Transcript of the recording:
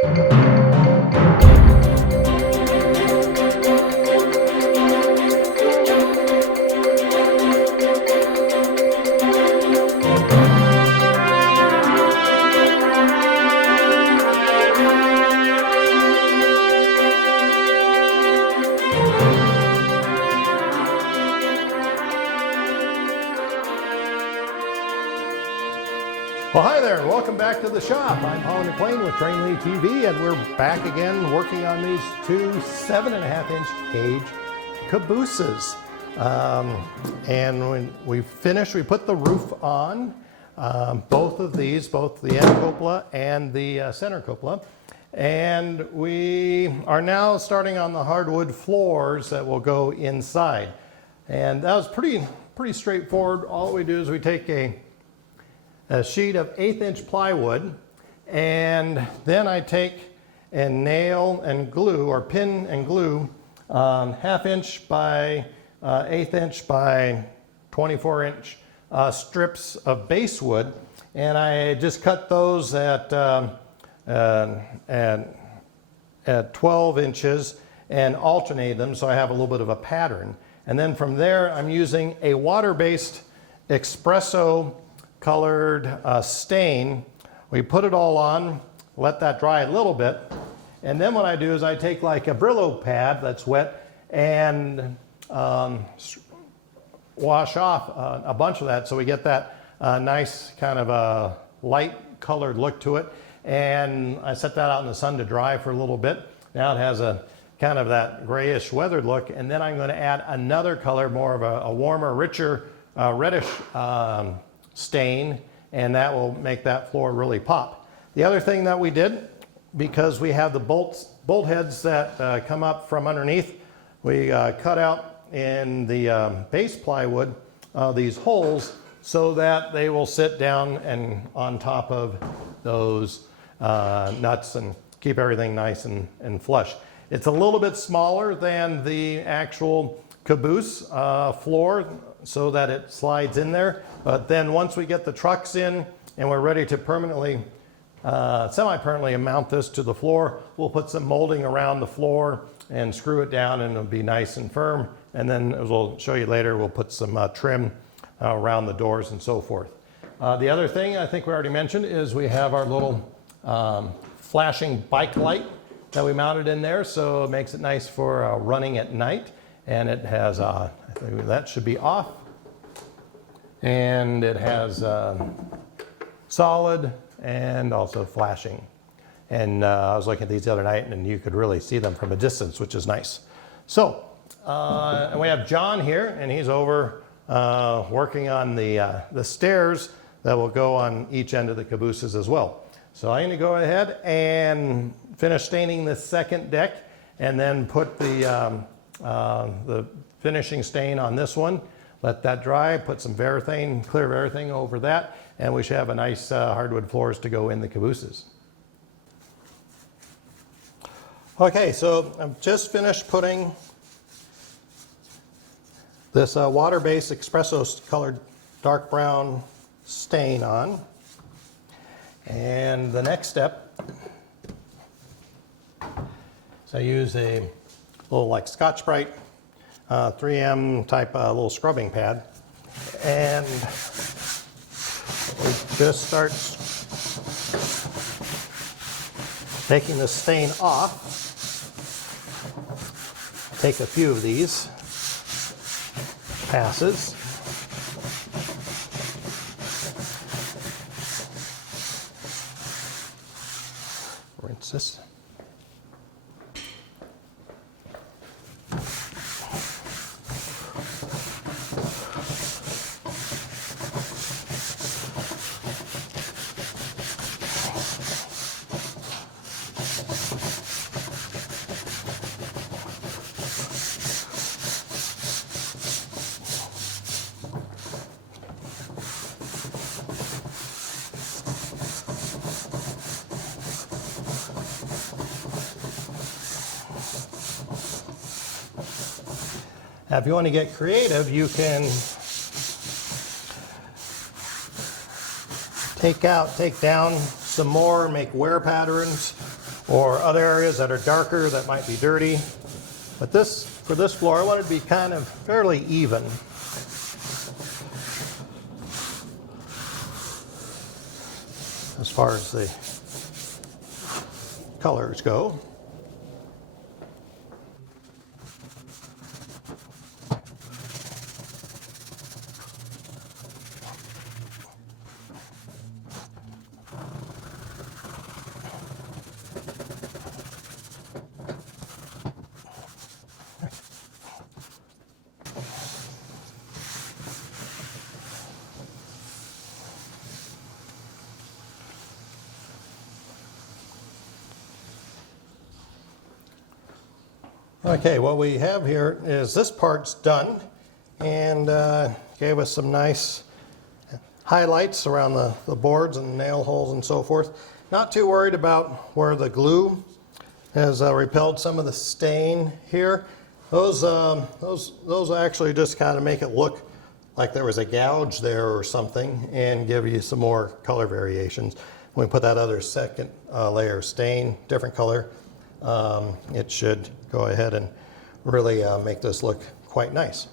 Well, hi there, and welcome back to the shop. I'm Holly McLean with Train Lead TV, and we're back again working on these two 7.5-inch gauge cabooses. And when we finished, we put the roof on both of these, both the end cupola and the center cupola. And we are now starting on the hardwood floors that will go inside. And that was pretty straightforward. All we do is we take a sheet of 1/8-inch plywood, and then I take and nail and glue, or pin and glue, 1/2-inch by 1/8-inch by 24-inch strips of basswood, and I just cut those at 12 inches and alternate them so I have a little bit of a pattern. And then from there, I'm using a water-based espresso colored stain. We put it all on, let that dry a little bit, and then what I do is I take like a Brillo pad that's wet and wash off a bunch of that so we get that nice kind of a light colored look to it. And I set that out in the sun to dry for a little bit. Now it has a kind of that grayish weathered look, and then I'm going to add another color, more of a warmer, richer reddish stain, and that will make that floor really pop. The other thing that we did, because we have the bolt heads that come up from underneath, we cut out in the base plywood these holes so that they will sit down and on top of those nuts and keep everything nice and flush. It's a little bit smaller than the actual caboose floor so that it slides in there. But then once we get the trucks in and we're ready to permanently, semi-permanently mount this to the floor, we'll put some molding around the floor and screw it down, and it'll be nice and firm. And then, as we'll show you later, we'll put some trim around the doors and so forth. The other thing I think we already mentioned is we have our little flashing bike light that we mounted in there, so it makes it nice for running at night. And it has, I think that should be off. And it has solid and also flashing. And I was looking at these the other night, and you could really see them from a distance, which is nice. So, and we have John here, and he's over working on the stairs that will go on each end of the cabooses as well. So I'm going to go ahead and finish staining the second deck, and then put the finishing stain on this one. Let that dry, put some Varathane, clear Varathane over that, and we should have a nice hardwood floors to go in the cabooses. Okay, so I've just finished putting this water-based espresso colored dark brown stain on. And the next step is I use a little like Scotch-Brite 3M type little scrubbing pad, and we just start taking the stain off. Take a few of these passes. Rinse this. Now, if you want to get creative, you can take down some more, make wear patterns or other areas that are darker that might be dirty. But for this floor, I want it to be kind of fairly even. As far as the colors go. Okay, what we have here is this part's done, and gave us some nice highlights around the boards and nail holes and so forth. Not too worried about where the glue has repelled some of the stain here. Those actually just kind of make it look like there was a gouge there or something, and give you some more color variations. When we put that other second layer of stain, different color, it should go ahead and really make this look quite nice.